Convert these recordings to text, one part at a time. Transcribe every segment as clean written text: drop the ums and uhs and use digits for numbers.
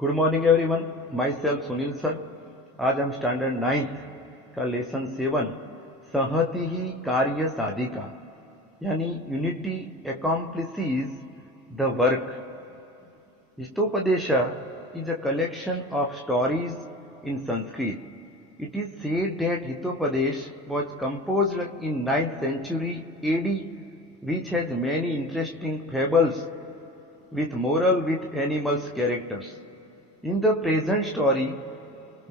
Good morning everyone, my self Sunil sir. आज हम standard 9th का लेसन 7 संहति ही कार्य साधिका यानी unity accomplices the work. Hitopadesha is a collection of stories in Sanskrit. It is said that Hitopadesh was composed in 9th century AD, which has many interesting fables with moral with animals characters. In the present story,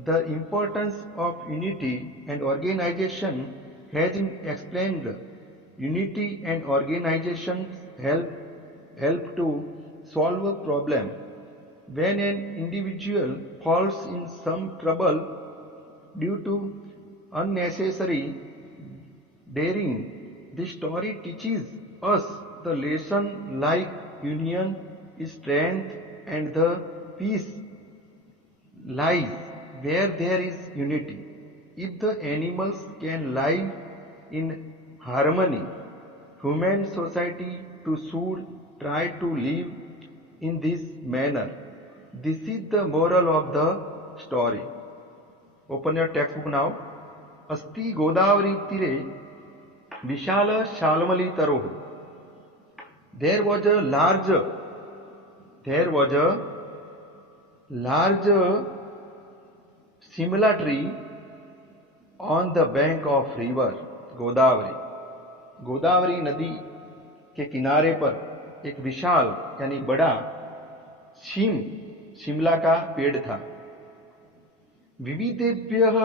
the importance of unity and organization has been explained. Unity and organizations help to solve a problem. When an individual falls in some trouble due to unnecessary daring, the story teaches us the lesson like union is strength and the peace lies where there is unity. If the animals can live in harmony, human society too should try to live in this manner. This is the moral of the story. Open your textbook now. अस्ति गोदावरी तीरे विशाल Shalmali तरोः. There was a large Simla tree on the bank of river Godavari. Godavari नदी के किनारे पर एक विशाल यानी बड़ा शिमला का पेड़ था. विविधेभ्यः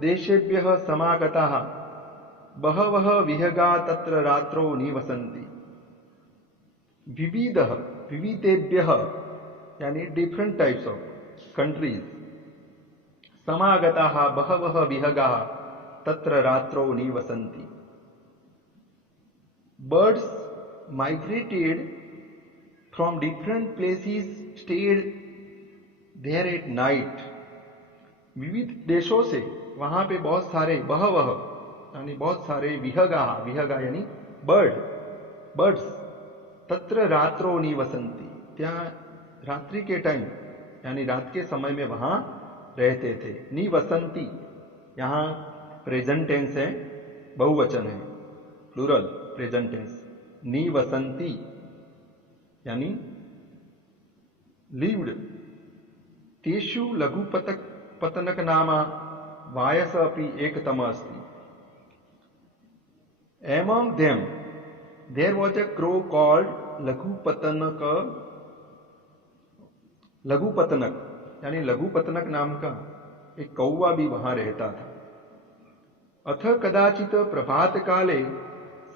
देशेभ्यः समागताः बहवः विहगा तत्र रात्रौ निवसन्ति. विविधेभ्यः यानी डिफरेंट टाइप्स ऑफ कंट्रीज. समागताः बहवः विहगाः तत्र रात्रौ निवसन्ति. Birds migrated from different places, stayed there at night. विविध देशों से वहां पे बहुत सारे बहवह यानी बहुत सारे विहगा यानी बर्ड्स तत्र रात्रो निवसन्ति. त्या रात्रि के टाइम यानी रात के समय में वहां रहते थे. निवसन्ति यहाँ प्रेजेंट टेंस है, बहुवचन है, प्लूरल प्रेजेंट टेंस. निवसन्ति यानी लिव्ड. तेषु लघुपतनक नाम वायस अपि एकतम अस्ति. Among them there was a crow called Laghupatanak यानी लघुपतनक नाम का एक कौवा भी वहां रहता था. अथ कदाचित प्रभात काले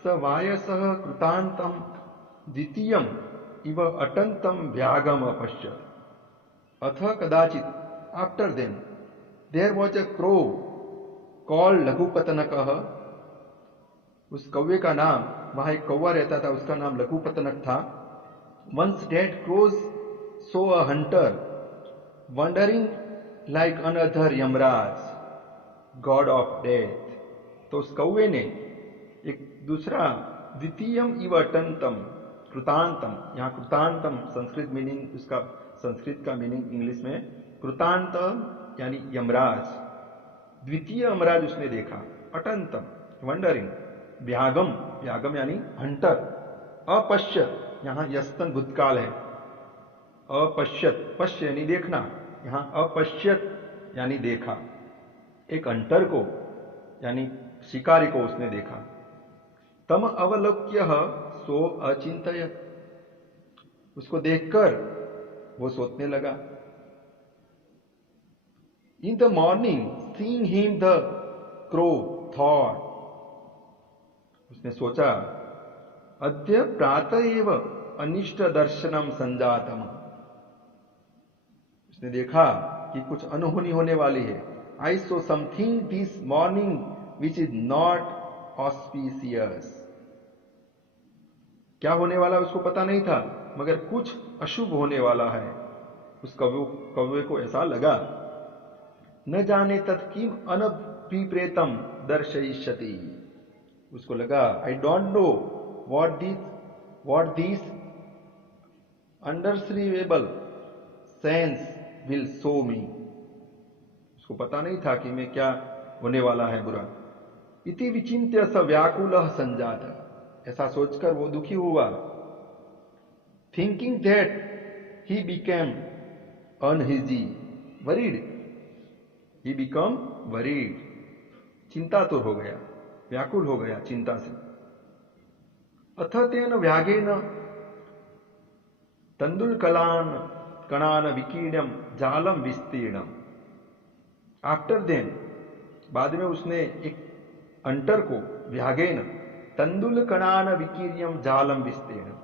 स वायसः कृतांतम द्वितीयम इव अटंतम व्यागम अपश्यत्. अथ कदाचित after then there was a crow called लघुपतनकः. उस कौवे का नाम, वहां एक कौवा रहता था, उसका नाम लघुपतनक था. Once that crow saw a hunter wandering like another Yamraj god of death. तो उस कौवे ने एक दूसरा द्वितीयम इव अटंतम कृतांतम. यहाँ कृतांतम संस्कृत मीनिंग, उसका संस्कृत का मीनिंग इंग्लिश में कृतांत यानी यमराज. द्वितीय यमराज उसने देखा. अटंतम वंडरिंग. व्यागम यानी हंटर. अपश्यत यहाँ यस्तन भूतकाल है. अपश्यत पश्य यानी देखना, यहाँ अपश्यत यानी देखा. एक हंटर को यानी शिकारी को उसने देखा. तम अवलोक्य सो अचिंतयत्. उसको देखकर वो सोचने लगा. In the morning seeing him the crow thought. उसने सोचा अद्य प्रातः एव अनिष्ट दर्शनम संजातम. उसने देखा कि कुछ अनहोनी होने वाली है. I saw something this morning which is not auspicious. क्या होने वाला उसको पता नहीं था, मगर कुछ अशुभ होने वाला है. उस कौवे को ऐसा लगा. न जाने तत्किम अनभिप्रेतम दर्शयिष्यति. उसको लगा I don't know what these understandable sense will show me. उसको पता नहीं था कि मैं क्या होने वाला है बुरा। इति विचिन्त्य स व्याकुलः संजात, ऐसा सोचकर वो दुखी हुआ। Thinking that he became uneasy, worried, he become worried, चिंता तो हो गया, व्याकुल हो गया चिंता से। अथ तेन व्यागेन तंदुल कणान विकीर्णम जालम विस्तीर्णम। आफ्टर देन, बाद में उसने एक अंटर को व्यागेन तंदुल कणान विकीर्यम जालम विस्तीर्णम,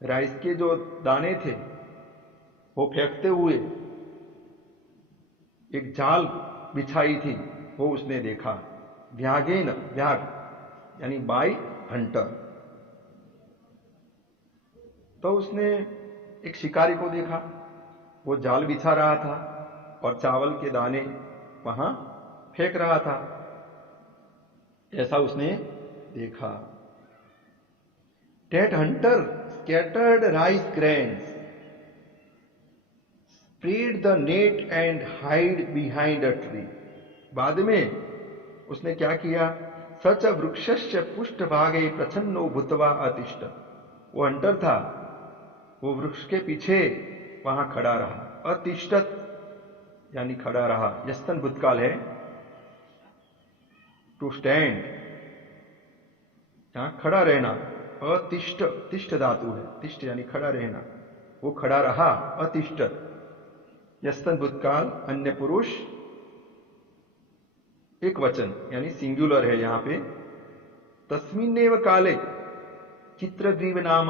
राइस के जो दाने थे वो फेंकते हुए एक जाल बिछाई थी, वो उसने देखा। व्यागेन, व्याग यानी बाय हंटर। तो उसने एक शिकारी को देखा, वो जाल बिछा रहा था और चावल के दाने वहां फेंक रहा था, ऐसा उसने देखा। That hunter scattered rice grains, spread the net and hide behind a tree. बाद में उसने क्या किया, सच वृक्षस्य पुष्ठभागे प्रछन्नो भूत्वा अतिष्ठ। वो हंटर था, वो वृक्ष के पीछे वहां खड़ा रहा। अतिष्ठत यानी खड़ा रहा, यस्तन भूतकाल है, टू स्टैंड, यहां खड़ा रहना। अतिष्ठ, तिष्ठ धातु है, तिष्ठ यानी खड़ा रहना, वो खड़ा रहा। अतिष्ठत, यस्तन भूतकाल, अन्य पुरुष, एक वचन यानी सिंगुलर है यहां पे। तस्मिन्नेव काले चित्रग्रीव नाम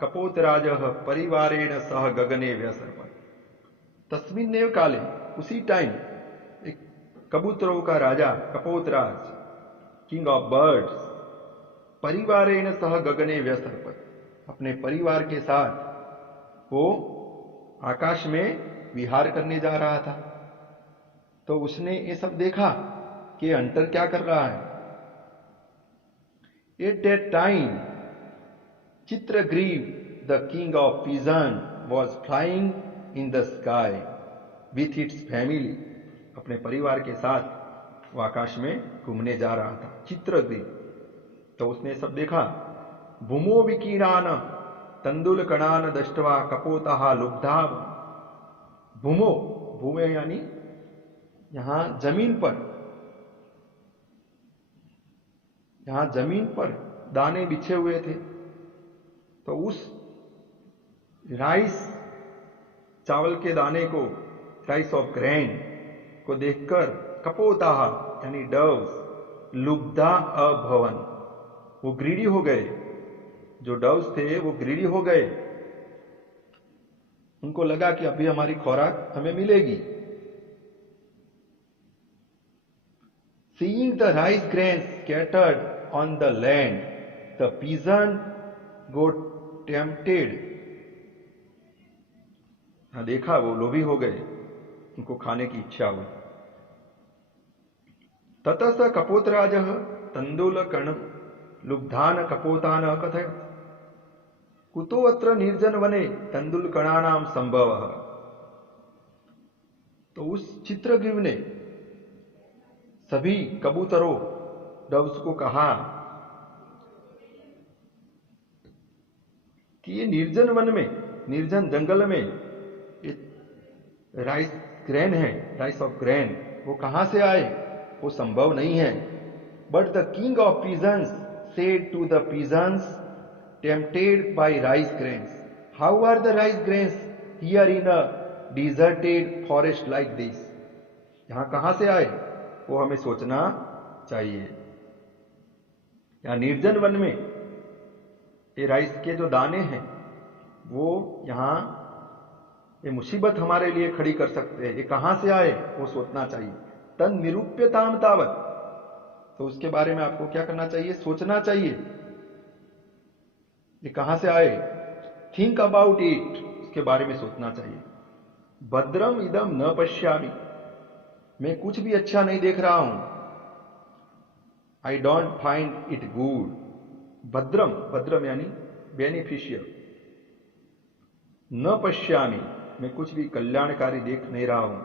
कपोतराजः परिवारेण सह गगने व्यसर्पत्। तस्मिन्नेव काले, उसी टाइम, एक कबूतरों का राजा कपोतराज, किंग ऑफ बर्ड्स, परिवारेण सह गगने व्यसर्पत्, अपने परिवार के साथ वो आकाश में विहार करने जा रहा था। तो उसने ये सब देखा कि हंटर क्या कर रहा है। At that time Chitragriva the king of pigeon was flying in the sky with its family. अपने परिवार के साथ वो आकाश में घूमने जा रहा था, चित्रग्रीव। तो उसने सब देखा। भूमो विकीर्णान तंदुल कणान दष्ट्वा कपोतः लुब्धा। भूमो, भूमे यानी यहां जमीन पर, यहां जमीन पर दाने बिछे हुए थे। तो उस राइस, चावल के दाने को, राइस ऑफ ग्रेन को देखकर कपोता यानी डव्स, लुब्धा अभवन, वो ग्रीडी हो गए। जो डव्स थे वो ग्रीडी हो गए, उनको लगा कि अभी हमारी खुराक हमें मिलेगी। Seeing the rice grains scattered on the land, the pigeon got tempted. हाँ, देखा, वो लोभी हो गए, उनको खाने की इच्छा हुई। ततः स कपोतराजः तंदुल कण लुब्धान कपोतान अकथयत्, कुतो अत्र निर्जन वने तंदुल कणानाम संभवः। तो उस चित्रग्रीव ने सभी कबूतरों, डव्स को कहा कि ये निर्जन वन में, निर्जन जंगल में ये राइस ग्रेन है, राइस ऑफ ग्रेन, वो कहां से आए, वो संभव नहीं है। But the king of pigeons said to the pigeons tempted by rice grains, how are the rice grains here in a deserted forest like this. यहां कहां से आए वो हमें सोचना चाहिए। या निर्जन वन में ये राइस के जो दाने हैं वो यहां ये मुसीबत हमारे लिए खड़ी कर सकते हैं, ये कहां से आए वो सोचना चाहिए। तन निरूप्यताम तावत, तो उसके बारे में आपको क्या करना चाहिए, सोचना चाहिए, ये कहां से आए, थिंक अबाउट इट, उसके बारे में सोचना चाहिए। भद्रम इदम न पश्यामि, मैं कुछ भी अच्छा नहीं देख रहा हूं। I don't find it good. भद्रम, भद्रम यानी बेनिफिशियल। न पश्यामि मैं कुछ भी कल्याणकारी देख नहीं रहा हूं।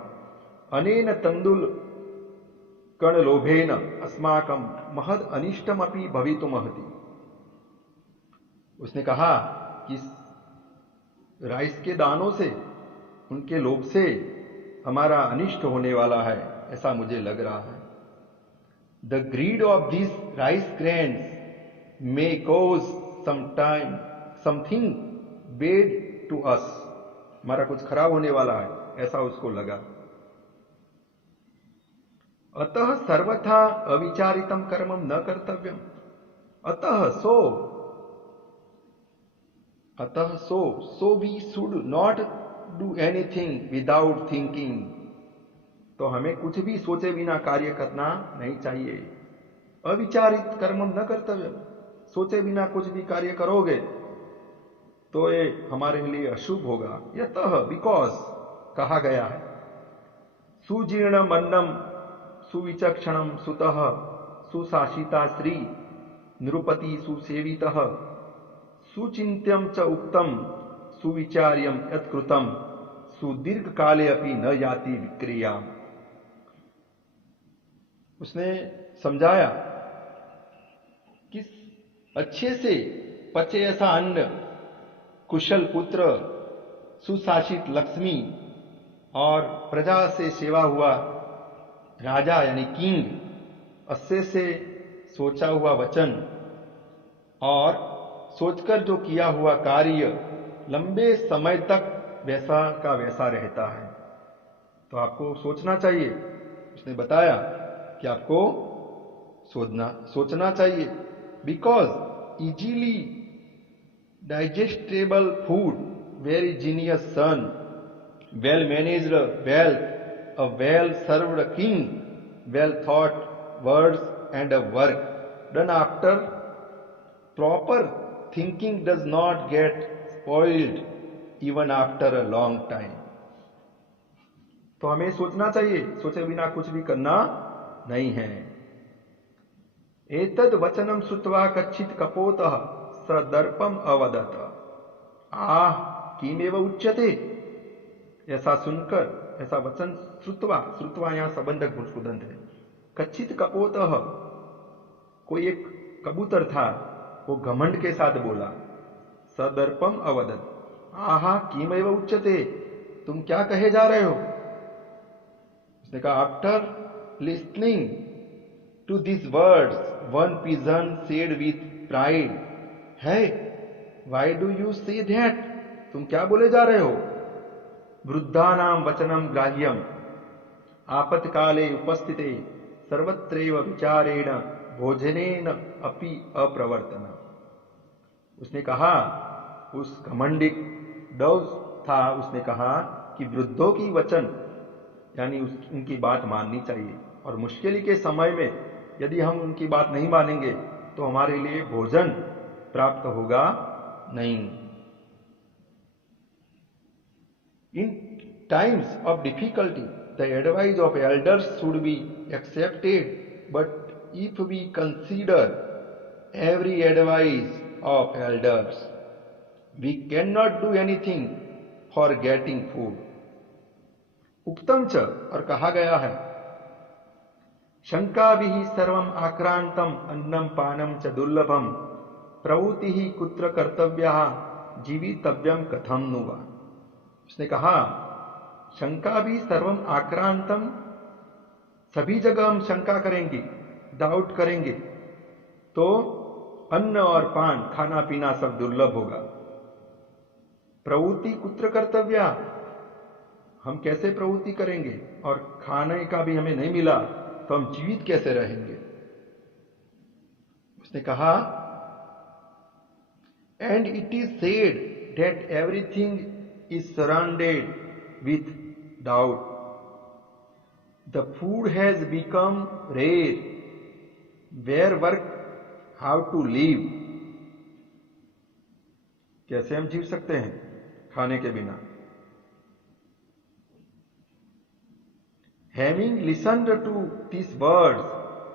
अनेन तंदुल कण लोभेन अस्माकं महद अनिष्टम अपि भवितुमर्हति। उसने कहा कि राइस के दानों से, उनके लोभ से हमारा अनिष्ट होने वाला है, ऐसा मुझे लग रहा है। The greed of this rice grains may cause something bad to us. हमारा कुछ खराब होने वाला है, ऐसा उसको लगा। अतः सर्वथा अविचारितम कर्मम न कर्तव्यम। अतः so we should not do anything without thinking। तो हमें कुछ भी सोचे बिना कार्य करना नहीं चाहिए। अविचारित कर्मम न कर्तव्य, सोचे बिना कुछ भी कार्य करोगे तो ये हमारे लिए अशुभ होगा। यतः बिकॉज कहा गया है, सुजीर्ण मन्नम सुविचक्षणम सुतः सुशासिता श्री नृपति सुसेवितः सुचिंत्यम च उक्तम सुविचार्यम यत्कृतम सुदीर्घ काले अपि न याति विक्रिया। उसने समझाया कि अच्छे से पचे ऐसा अन्न, कुशल पुत्र, सुशासित लक्ष्मी और प्रजा से सेवा हुआ राजा यानी किंग, अच्छे से सोचा हुआ वचन और सोचकर जो किया हुआ कार्य लंबे समय तक वैसा का वैसा रहता है। तो आपको सोचना चाहिए। उसने बताया कि आपको सोचना चाहिए। Because easily digestible food, very genius son, well managed wealth, a well served king, well thought words and a work done after proper thinking does not get spoiled even after a long time। तो हमें सोचना चाहिए, सोचे बिना कुछ भी करना नहीं है। एतद वचनम श्रुत्वा कच्चित कपोतः स दर्पम अवदत। आह किमेव उच्यते। ऐसा सुनकर, ऐसा वचन श्रुत्वा यहां संबंधक भूतकुदंत है। कच्चित कपोतः, कोई एक कबूतर था, वो घमंड के साथ बोला। सदर्पम अवदत, आहा किमेव उच्यते, तुम क्या कहे जा रहे हो। उसने कहा, after listening to this words one pigeon said with pride, hey why do you say that, तुम क्या बोले जा रहे हो। वृद्धानां वचनम ग्राह्यम आपत्काले उपस्थिते सर्वत्रैव विचारेण भोजनेन अपि अप्रवर्तन। उसने कहा, उस घमंडिक डव था, उसने कहा कि वृद्धों की वचन यानी उनकी बात माननी चाहिए, और मुश्किल के समय में यदि हम उनकी बात नहीं मानेंगे तो हमारे लिए भोजन प्राप्त होगा नहीं। In times of difficulty, the advice of elders should be accepted, but if we consider every advice of elders, we cannot do anything for getting food। उक्तम च, और कहा गया है, शंकाभिः सर्वम् आक्रांतम अन्नम पानम च दुर्लभम प्रवृत्तिः कुत्र कर्तव्यः जीवितव्यम कथम नु वा। उसने कहा, शंका भी सर्वम आक्रांतम, सभी जगह हम शंका करेंगे, डाउट करेंगे, तो अन्न और पान, खाना पीना सब दुर्लभ होगा। प्रवृत्ति कुत्र कर्तव्य, हम कैसे प्रवृत्ति करेंगे, और खाने का भी हमें नहीं मिला तो हम जीवित कैसे रहेंगे। उसने कहा, and it is said that everything is surrounded with doubt। The food has become rare, where work how to live। कैसे हम जीव सकते हैं खाने के बिना। Having listened to these words,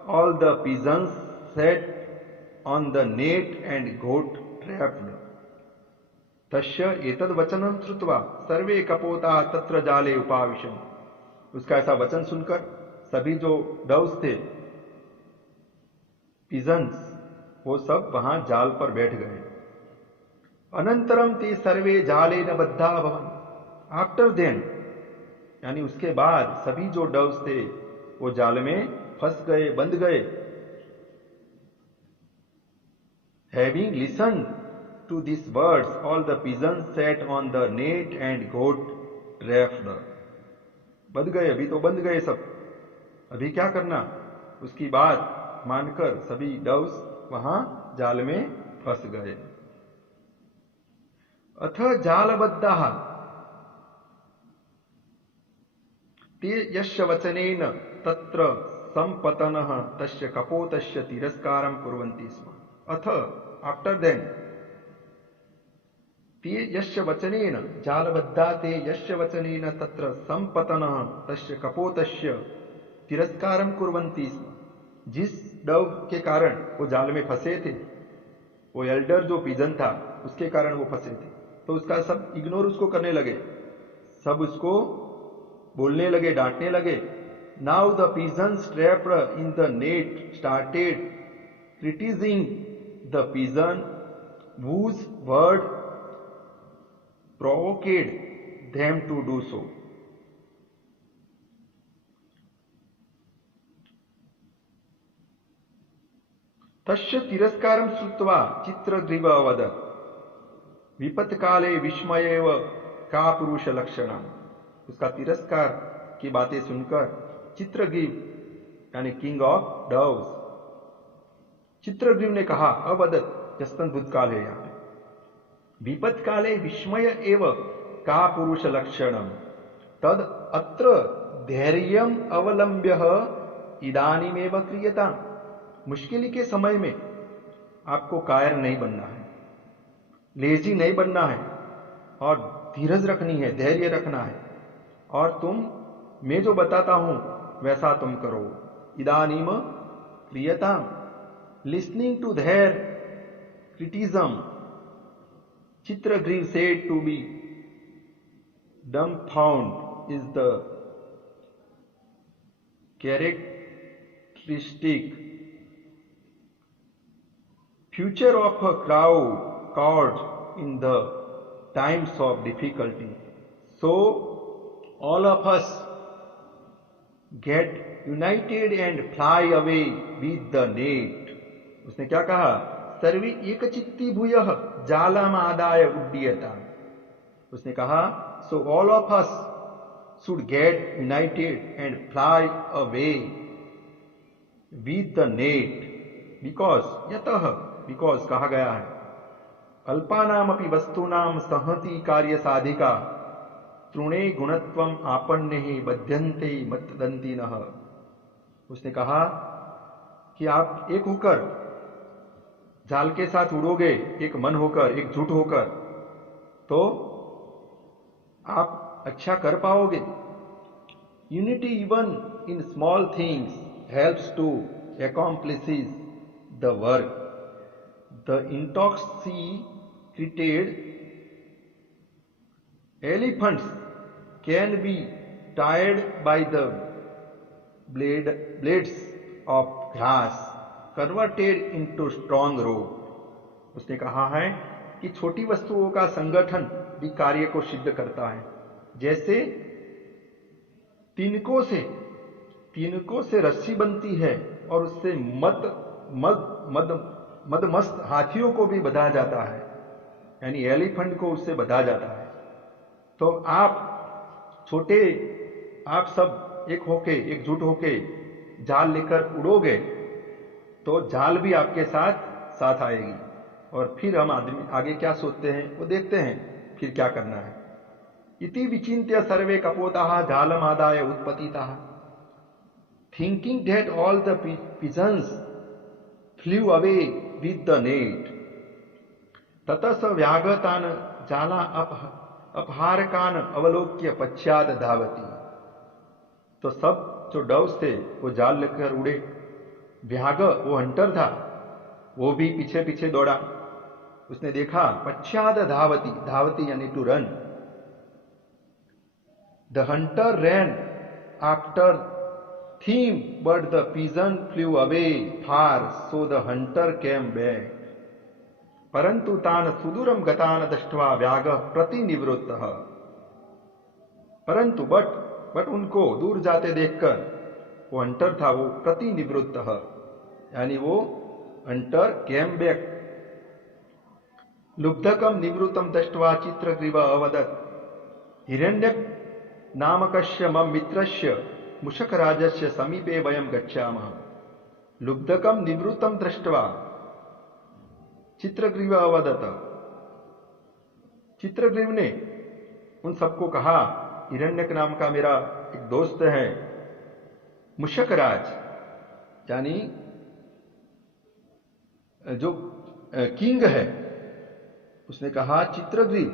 all the pigeons sat on the net and got trapped। तस्य एतद वचनं श्रुत्वा सर्वे कपोता तत्र जाले उपाविशन्। उसका ऐसा वचन सुनकर सभी जो डव्स थे, पिजन्स, वो सब वहां जाल पर बैठ गए। अनंतरम ते सर्वे जालेन बद्धा अभवन्। आफ्टर देन, यानी उसके बाद सभी जो डव्स थे वो जाल में फंस गए, बंध गए। Having listen to this words all the pigeons sat on the net and got trapped. बंध गए, अभी तो बंध गए सब, अभी क्या करना। उसकी बात मानकर सभी डव्स वहां जाल में फंस गए। अथ जालबद्धाः ते यस्य वचनेन तत्र संपतनः तस्य कपोतस्य तिरस्कारं कुर्वन्ति स्म। अथ, आफ्टर देन, ते यस्य वचनेन, जालबद्धा ते यस्य वचनेन तत्र संपतनः तस्य कपोतस्य तिरस्कारं कुर्वन्ति स्म। जिस डव के कारण वो जाल में फंसे थे, वो एल्डर जो पिजन था उसके कारण वो फंसे थे, तो उसका सब इग्नोर उसको करने लगे, सब उसको बोलने लगे, डांटने लगे। Now the pigeons trapped in the net started criticising the pigeon whose word provoked them to do so. तस्य तिरस्कारं श्रुत्वा चित्रग्रीव अवदत्, विपत्काले विस्मयेव का पुरुष लक्षणम्। उसका तिरस्कार की बातें सुनकर चित्रग्रीव यानी किंग ऑफ डव्स, चित्रग्रीव ने कहा, अवदत् यस्तन भूतकाल है यहाँ पे, विपत्काले विस्मय एव का पुरुष लक्षणम् तद अत्र धैर्यम अवलंब्य इदानीमेव क्रियताम्। मुश्किल के समय में आपको कायर नहीं बनना है, लेजी नहीं बनना है, और धीरज रखनी है, धैर्य रखना है, और तुम, मैं जो बताता हूं वैसा तुम करो। इदानीम क्रियताम्, listening to their criticism, Chitragriv said to be dumbfounded is the characteristic feature of a crowd caught in the times of difficulty. So all of us get united and fly away with the net. उसने क्या कहा, सर्वे एकचित्ती भूयः जालमादाय उड्डीयताम्। उसने कहा, so all of us should get United and fly away with the net, because, यतः, because कहा गया है, अल्पानाम अपि वस्तूनाम संहति कार्य साधिका तृणे गुणत्वम आपन्ने ही बध्यन्ते मतदंतिनः। उसने कहा कि आप एक होकर जाल के साथ उड़ोगे, एक मन होकर, एकजुट होकर, तो आप अच्छा कर पाओगे। Unity even in small things helps to accomplish the work. The intoxicated elephants can be tied by the blades of grass converted into strong rope. उसने कहा है कि छोटी वस्तुओं का संगठन भी कार्य को सिद्ध करता है। जैसे तिनकों से रस्सी बनती है और उससे मदमस्त हाथियों को भी बंधा जाता है, यानी एलिफेंट को उससे बंधा जाता है। तो आप सब एक होके, एकजुट होके जाल लेकर उड़ोगे तो जाल भी आपके साथ आएगी। और फिर हम आगे क्या सोचते हैं वो देखते हैं, फिर क्या करना है। इति विचिन्त्य सर्वे कपोताः जालमादाय उत्पतिताः, thinking that all the pigeons flew away with the net, ततः स व्यागतान जाला अपहारकान अवलोक्य पश्चात धावती। तो सब जो डव्स थे वो जाल लेकर उड़े। व्याग वो हंटर था, वो भी पीछे पीछे दौड़ा। उसने देखा पश्चाद धावती, धावती यानी to run. The hunter ran after them but the pigeon flew away far, so the hunter came back. परंतु तान सुदूरम गतान दृष्ट्वा व्याघ्रः प्रतिनिवृत्तः। परंतु बट उनको दूर जाते देखकर, वो हंटर था, वो प्रतिनिवृत्तः यानी वो हंटर केम बैक। लुब्धकम निवृत्तम दृष्ट्वा चित्रग्रीव अवदत्, हिरण्यक नामकस्य मम मित्रस्य मुषकराजस्य समीपे वयं गच्छामः। लुब्धकम निवृत्तम दृष्ट्वा चित्रग्रीव अवदत्, चित्रग्रीव ने उन सबको कहा, हिरण्यक नाम का मेरा एक दोस्त है, मुषकराज यानी जो किंग है, उसने कहा Chitragriva.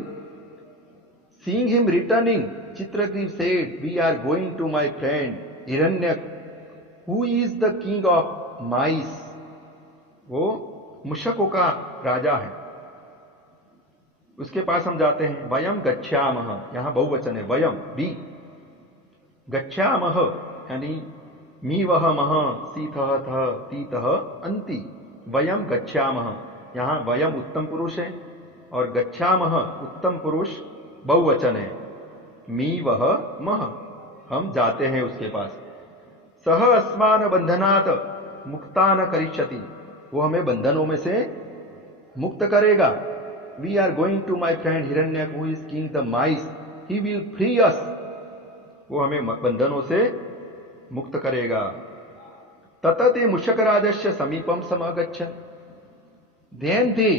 Seeing him returning, Chitragriva said, we are going to my friend Hiranyaka who is the king of mice. वो मुषकों का राजा है, उसके पास हम जाते हैं। वयम गच्छामः, यहां बहुवचन है, वयम भी। गच्छामः यानी मी वह मह, सीथः थः तीतः अंति। वयम गच्छामः, यहां वयम उत्तम पुरुष है और गच्छामः उत्तम पुरुष बहुवचन है। मी वह मह, हम जाते हैं उसके पास। सह अस्मान बंधनात् मुक्तान करिष्यति, वो हमें बंधनों में से मुक्त करेगा। We are going to my friend Hiranyaka who is king the mice, he will free us, वो हमें बंधनों से मुक्त करेगा। ततते मुषकराजस्य समीपम समगच्छन्, then they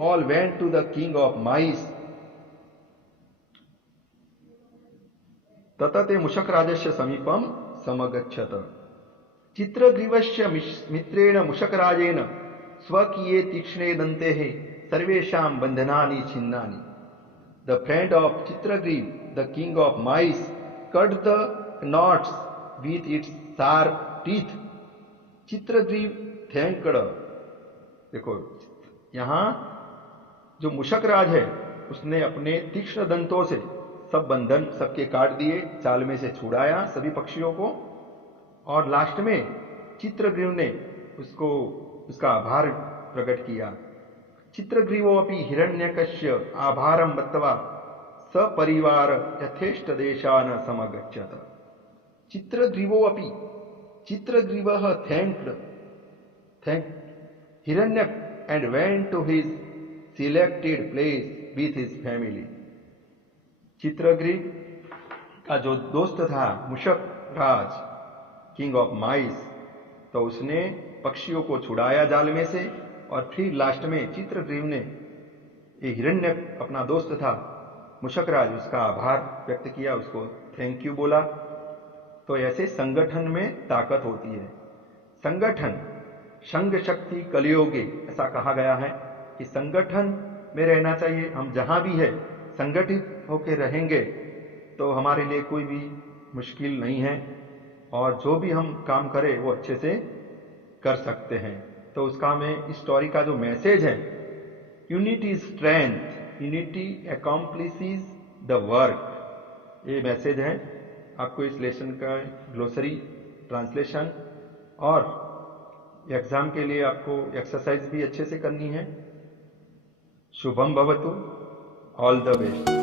all went to the king of mice. ततते मुषकराजस्य समीपम समगच्छत। चित्रग्रीवस्य मित्रेण मुषकराजेन स्वकीये तीक्ष्णे दन्तेः सर्वेषां बन्धनानि छिन्नानि। The friend of Chitragriv, the king of mice, cut the knots with its sharp teeth. Chitragriv thanked, देखो यहां जो मुषकराज है उसने अपने तीक्ष्ण दंतों से सब बंधन सबके काट दिए, चाल में से छुड़ाया सभी पक्षियों को, और लास्ट में चित्रग्रीव ने उसको उसका आभार प्रकट किया। चित्रग्रीवो अपि हिरण्यकस्य आभारं मत्वा सपरिवार यथेष्ट देशान समगच्छत। चित्रग्रीवो अपि, चित्रग्रीवः thanked Hiranyaka and went to his selected place with his family। Chitragriva का जो दोस्त था मुषक राज, किंग ऑफ माइस, तो उसने पक्षियों को छुड़ाया जाल में से, और फिर लास्ट में चित्रग्रीव ने, ये हिरण्यक अपना दोस्त था मुषकराज, उसका आभार व्यक्त किया, उसको थैंक यू बोला। तो ऐसे संगठन में ताकत होती है। संगठन संघ शक्ति कलियोगे, ऐसा कहा गया है कि संगठन में रहना चाहिए। हम जहां भी है संगठित होकर रहेंगे तो हमारे लिए कोई भी मुश्किल नहीं है, और जो भी हम काम करें वो अच्छे से कर सकते हैं। तो उसका में इस स्टोरी का जो मैसेज है, unity strength, unity accomplishes the work, ये मैसेज है। आपको इस लेसन का ग्लोसरी ट्रांसलेशन और एग्जाम के लिए आपको एक्सरसाइज भी अच्छे से करनी है। शुभम भवतु, ऑल द बेस्ट।